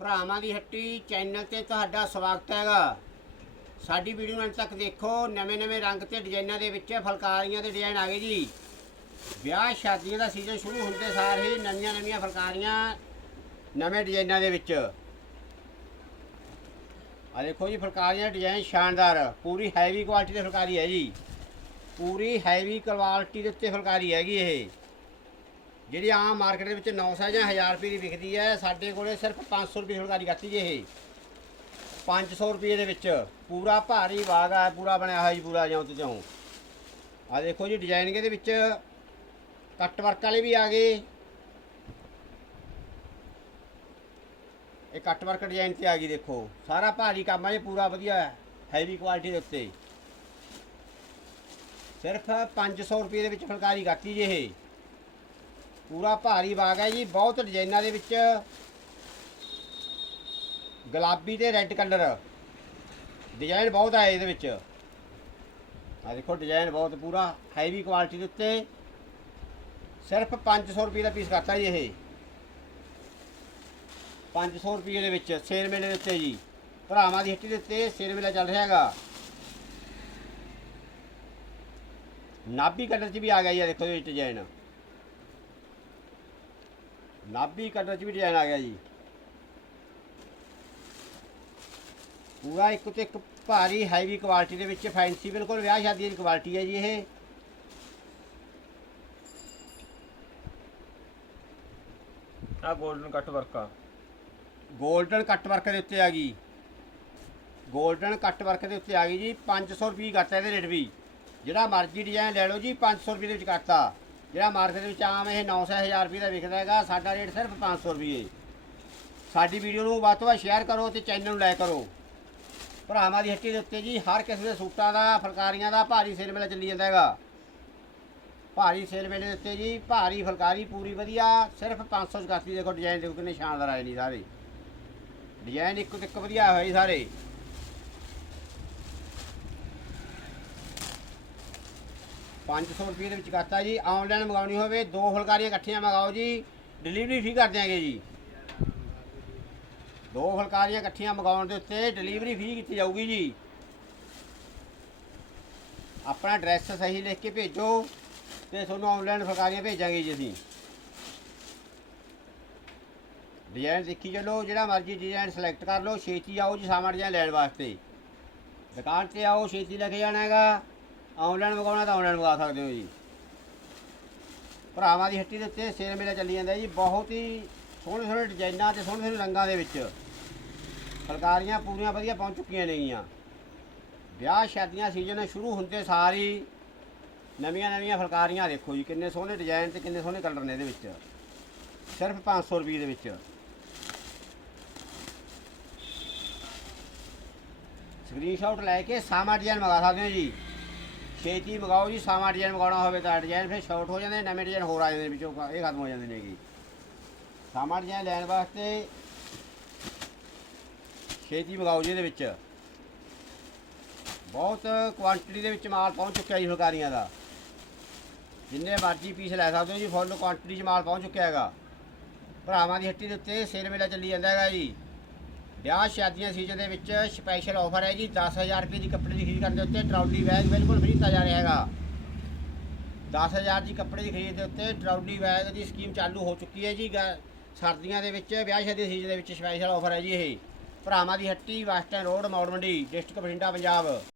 ਭਰਾਵਾਂ ਦੀ ਹੱਟੀ ਚੈਨਲ ਤੇ ਤੁਹਾਡਾ ਸਵਾਗਤ ਹੈਗਾ। ਸਾਡੀ ਵੀਡੀਓ ਨੂੰ ਅੰਤ ਤੱਕ ਦੇਖੋ ਨਵੇਂ-ਨਵੇਂ ਰੰਗ ਤੇ ਡਿਜ਼ਾਈਨਾਂ ਦੇ ਵਿੱਚ ਫੁਲਕਾਰੀਆਂ ਦੇ ਡਿਜ਼ਾਈਨ ਆ ਗਏ ਜੀ। ਵਿਆਹ ਸ਼ਾਦੀਆਂ ਦਾ ਸੀਜ਼ਨ ਸ਼ੁਰੂ ਹੁੰਦੇ ਸਾਰ ਹੀ ਨਵੀਆਂ-ਨਵੀਆਂ ਫੁਲਕਾਰੀਆਂ, ਨਵੇਂ ਡਿਜ਼ਾਈਨਾਂ ਦੇ ਵਿੱਚ। ਆ ਦੇਖੋ ਜੀ, ਫੁਲਕਾਰੀਆਂ ਦਾ ਡਿਜ਼ਾਈਨ ਸ਼ਾਨਦਾਰ, ਪੂਰੀ ਹੈਵੀ ਕੁਆਲਿਟੀ ਦੀ ਫੁਲਕਾਰੀ ਹੈ ਜੀ। ਪੂਰੀ ਹੈਵੀ ਕੁਆਲਿਟੀ ਦੇ ਉੱਤੇ ਫੁਲਕਾਰੀ ਹੈਗੀ ਇਹ। ਜਿਹੜੀ ਆਮ ਮਾਰਕੀਟ ਦੇ ਵਿੱਚ 900 ਜਾਂ 1000 ਰੁਪਏ ਦੀ ਵਿਕਦੀ ਹੈ, ਸਾਡੇ ਕੋਲੇ ਸਿਰਫ 500 ਰੁਪਏ ਫੁਲਕਾਰੀ ਕੱਤੀ ਜੇ ਇਹ। 500 ਰੁਪਏ ਦੇ ਵਿੱਚ ਪੂਰਾ ਭਾਰੀ ਬਾਗ ਆ, ਪੂਰਾ ਬਣਿਆ ਹੋਇਆ ਜੀ, ਪੂਰਾ ਜਾਂ ਉੱਤੇ ਚਾਹੋ ਆ ਦੇਖੋ ਜੀ ਡਿਜ਼ਾਈਨਿੰਗ ਇਹਦੇ ਵਿੱਚ ਕੱਟ ਵਰਕ ਵਾਲੇ ਵੀ ਆ ਗਏ। ਇਹ ਕੱਟ ਵਰਕ ਡਿਜ਼ਾਈਨ ਤੇ ਆ ਗਈ ਦੇਖੋ। ਸਾਰਾ ਭਾਰੀ ਕੰਮ ਆ ਜੀ, ਪੂਰਾ ਵਧੀਆ ਹੈਵੀ ਕੁਆਲਿਟੀ ਦੇ ਉੱਤੇ। ਸਿਰਫ 500 ਰੁਪਏ ਦੇ ਵਿੱਚ ਫੁਲਕਾਰੀ ਕੱਤੀ ਜੇ ਇਹ। ਪੂਰਾ ਭਾਰੀ ਬਾਗ ਹੈ ਜੀ, ਬਹੁਤ ਡਿਜ਼ਾਈਨਾਂ ਦੇ ਵਿੱਚ। ਗੁਲਾਬੀ ਤੇ ਰੈੱਡ ਕਲਰ ਡਿਜ਼ਾਈਨ ਬਹੁਤ ਆਏ ਇਹਦੇ ਵਿੱਚ। ਆ ਦੇਖੋ ਡਿਜ਼ਾਈਨ ਬਹੁਤ ਪੂਰਾ ਹੈਵੀ ਕੁਆਲਿਟੀ ਦੇ ਉੱਤੇ। ਸਿਰਫ 500 ਰੁਪਏ ਦਾ ਪੀਸ ਕਰਤਾ ਜੀ ਇਹ। 500 ਰੁਪਏ ਦੇ ਵਿੱਚ, ਸੇਲ ਮੇਲੇ ਦੇ ਉੱਤੇ ਜੀ। ਭਰਾਵਾਂ ਦੀ ਹੱਟੀ ਦੇ ਉੱਤੇ ਸੇਲ ਮੇਲਾ ਚੱਲ ਰਿਹਾ ਹੈਗਾ। ਨਾਭੀ ਕਲਰ 'ਚ ਵੀ ਆ ਗਿਆ ਜੀ, ਆਹ ਦੇਖੋ ਇਹ ਡਿਜ਼ਾਈਨ ਨਾਭੀ ਕਟਰ ਚ ਵੀ ਡਿਜ਼ਾਈਨ ਆ ਗਿਆ ਜੀ। ਪੂਰਾ ਇੱਕ ਤੇ ਇੱਕ ਭਾਰੀ ਹੈਵੀ ਕੁਆਲਿਟੀ ਦੇ ਵਿੱਚ ਫੈਂਸੀ ਬਿਲਕੁਲ ਵਿਆਹ ਸ਼ਾਦੀ ਦੀ ਕੁਆਲਿਟੀ ਹੈ ਜੀ ਇਹ। ਆ 골ਡਨ ਕੱਟ ਵਰਕ ਆ। ਗੋਲਡਨ ਕੱਟ ਵਰਕ ਦੇ ਉੱਤੇ ਆ ਗਈ। ਗੋਲਡਨ ਕੱਟ ਵਰਕ ਦੇ ਉੱਤੇ ਆ ਗਈ ਜੀ 500 ਰੁਪਏ ਕਰਤਾ ਇਹਦੇ ਰੇਟ ਵੀ। ਜਿਹੜਾ ਮਰਜ਼ੀ ਡਿਜ਼ਾਈਨ ਲੈ ਲਓ ਜੀ 500 ਰੁਪਏ ਦੇ ਵਿੱਚ ਕਰਤਾ। ਜਿਹੜਾ ਮਾਰਕੀਟ ਵਿੱਚ ਆਮ ਇਹ 900 1000 ਰੁਪਏ ਦਾ ਵਿਕਦਾ ਹੈਗਾ, ਸਾਡਾ ਰੇਟ ਸਿਰਫ 500 ਰੁਪਏ। ਸਾਡੀ ਵੀਡੀਓ ਨੂੰ ਵੱਧ ਤੋਂ ਵੱਧ ਸ਼ੇਅਰ ਕਰੋ ਤੇ ਚੈਨਲ ਨੂੰ ਲਾਈਕ ਕਰੋ। ਭਰਾਵਾਂ ਦੀ ਹੱਟੀ ਦੇ ਉੱਤੇ ਜੀ, ਹਰ ਕਿਸਮ ਦੇ ਸੂਟਾਂ ਦਾ, ਫੁਲਕਾਰੀਆਂ ਦਾ ਭਾਰੀ ਸੇਲ ਮੇਲਾ ਚੱਲੀ ਜਾਂਦਾ ਹੈਗਾ। ਭਾਰੀ ਸੇਲ ਮੇਲੇ ਦੇ ਉੱਤੇ ਜੀ, ਭਾਰੀ ਫੁਲਕਾਰੀ ਪੂਰੀ ਵਧੀਆ, ਸਿਰਫ 500 ਚੁਕਾਤੀ ਦੇਖੋ ਡਿਜ਼ਾਈਨ ਦੇਖੋ ਕਿੰਨੇ ਸ਼ਾਨਦਾਰ ਆਏ ਨੇ ਸਾਰੇ। ਡਿਜ਼ਾਈਨ ਇੱਕੋ ਇੱਕ ਵਧੀਆ ਹੋਏ ਜੀ ਸਾਰੇ। ਪੰਜ ਸੌ ਰੁਪਏ ਦੇ ਵਿੱਚ ਕਰਤਾ ਜੀ, ਆਨਲਾਈਨ ਮੰਗਾਉਣੀ ਹੋਵੇ, ਦੋ ਫੁਲਕਾਰੀਆਂ ਇਕੱਠੀਆਂ ਮੰਗਾਓ ਜੀ, ਡਿਲੀਵਰੀ ਫੀ ਕਰ ਦਿਆਂਗੇ ਜੀ। ਦੋ ਫੁਲਕਾਰੀਆਂ ਇਕੱਠੀਆਂ ਮੰਗਾਉਣ ਦੇ ਉੱਤੇ ਡਿਲੀਵਰੀ ਫੀ ਕੀਤੀ ਜਾਊਗੀ ਜੀ। ਆਪਣਾ ਐਡਰੈਸ ਸਹੀ ਲਿਖ ਕੇ ਭੇਜੋ ਤੇ ਤੁਹਾਨੂੰ ਆਨਲਾਈਨ ਫੁਲਕਾਰੀਆਂ ਭੇਜਾਂਗੇ ਜੀ ਅਸੀਂ। ਡਿਜ਼ਾਈਨ ਦੇਖੀ ਚੱਲੋ, ਜਿਹੜਾ ਮਰਜ਼ੀ ਡਿਜ਼ਾਈਨ ਸਿਲੈਕਟ ਕਰ ਲਓ, ਛੇਤੀ ਆਓ ਜੀ, ਸਾਮਾਨ ਡਿਜ਼ਾਈਨ ਲੈਣ ਵਾਸਤੇ। ਦੁਕਾਨ ਤੇ ਆਓ, ਛੇਤੀ ਲੈ ਕੇ ਜਾਣਾ ਹੈਗਾ। ਆਨਲਾਈਨ ਮੰਗਾਉਣਾ ਤਾਂ ਆਨਲਾਈਨ ਮੰਗਾ ਸਕਦੇ ਹੋ ਜੀ। ਭਰਾਵਾਂ ਦੀ ਹੱਟੀ ਦੇ ਉੱਤੇ ਸੇਲ ਮੇਲਾ ਚੱਲੀ ਜਾਂਦਾ ਜੀ, ਬਹੁਤ ਹੀ ਸੋਹਣੇ ਸੋਹਣੇ ਡਿਜ਼ਾਈਨਾਂ ਤੇ ਸੋਹਣੇ ਸੋਹਣੇ ਰੰਗਾਂ ਦੇ ਵਿੱਚ। ਫੁਲਕਾਰੀਆਂ ਪੂਰੀਆਂ ਵਧੀਆ ਪਹੁੰਚ ਚੁੱਕੀਆਂ ਨੇਗੀਆਂ ਵਿਆਹ ਸ਼ਾਦੀਆਂ ਸੀਜ਼ਨ ਸ਼ੁਰੂ ਹੁੰਦੇ ਸਾਰੀ ਨਵੀਆਂ ਨਵੀਆਂ ਫੁਲਕਾਰੀਆਂ ਦੇਖੋ ਜੀ, ਕਿੰਨੇ ਸੋਹਣੇ ਡਿਜ਼ਾਈਨ ਤੇ ਕਿੰਨੇ ਸੋਹਣੇ ਕਲਰ ਨੇ ਇਹਦੇ ਵਿੱਚ। ਸਿਰਫ 500 ਰੁਪਏ ਦੇ ਵਿੱਚ। ਸਕਰੀਨਸ਼ਾਟ ਲੈ ਕੇ ਸਾਮਾ ਡਿਜ਼ਾਈਨ ਮੰਗਾ ਸਕਦੇ ਹੋ ਜੀ। ਛੇਤੀ ਮੰਗਾਓ ਜੀ ਸਾਮਾ ਡਿਜ਼ਾਈਨ ਮੰਗਾਉਣਾ ਹੋਵੇ ਤਾਂ ਡਿਜ਼ਾਈਨ ਫਿਰ ਸ਼ਾਰਟ ਹੋ ਜਾਂਦੇ ਨਵੇਂ ਡਿਜ਼ਾਈਨ ਹੋਰ ਆ ਜਾਂਦੇ ਨੇ ਵਿੱਚੋਂ, ਇਹ ਖਤਮ ਹੋ ਜਾਂਦੇ ਨੇ ਜੀ। ਸਾਮਾ ਡਿਜ਼ਾਈਨ ਲੈਣ ਵਾਸਤੇ ਛੇਤੀ ਮੰਗਾਓ ਜੀ ਇਹਦੇ ਵਿੱਚ। ਬਹੁਤ ਕੁਆਂਟੀਟੀ ਦੇ ਵਿੱਚ ਮਾਲ ਪਹੁੰਚ ਚੁੱਕਿਆ ਜੀ ਫੁਲਕਾਰੀਆਂ ਦਾ। ਜਿੰਨੇ ਮਰਜ਼ੀ ਪੀਸ ਲੈ ਸਕਦੇ ਹੋ ਜੀ ਫੁੱਲ ਕੁਆਂਟੀਟੀ 'ਚ ਮਾਲ ਪਹੁੰਚ ਚੁੱਕਿਆ ਹੈਗਾ। ਭਰਾਵਾਂ ਦੀ ਹੱਟੀ ਦੇ ਉੱਤੇ ਸੇਲ ਮੇਲਾ ਚੱਲੀ ਜਾਂਦਾ ਹੈਗਾ ਜੀ। ਵਿਆਹ ਸ਼ਾਦੀਆਂ ਸੀਜ਼ਨ ਦੇ ਵਿੱਚ ਸਪੈਸ਼ਲ ਆਫਰ ਹੈ ਜੀ 10000 ਰੁਪਏ ਦੀ ਕੱਪੜੇ ਦੀ ਖਰੀਦ ਕਰਨ ਦੇ ਉੱਤੇ ਟਰਾਲੀ ਬੈਗ ਬਿਲਕੁਲ ਫ੍ਰੀ ਦਿੱਤਾ ਜਾ ਰਿਹਾ ਹੈਗਾ। 10000 ਦੀ ਕੱਪੜੇ ਦੀ ਖਰੀਦ ਦੇ ਉੱਤੇ ਟਰਾਲੀ ਬੈਗ ਦੀ ਸਕੀਮ ਚਾਲੂ ਹੋ ਚੁੱਕੀ ਹੈ ਜੀ, ਗ- ਸਰਦੀਆਂ ਦੇ ਵਿੱਚ, ਵਿਆਹ ਸ਼ਾਦੀ ਸੀਜ਼ਨ ਦੇ ਵਿੱਚ ਸਪੈਸ਼ਲ ਆਫਰ ਹੈ ਜੀ ਇਹ। ਭਰਾਵਾਂ ਦੀ ਹੱਟੀ western road Maur Mandi district Bathinda Punjab.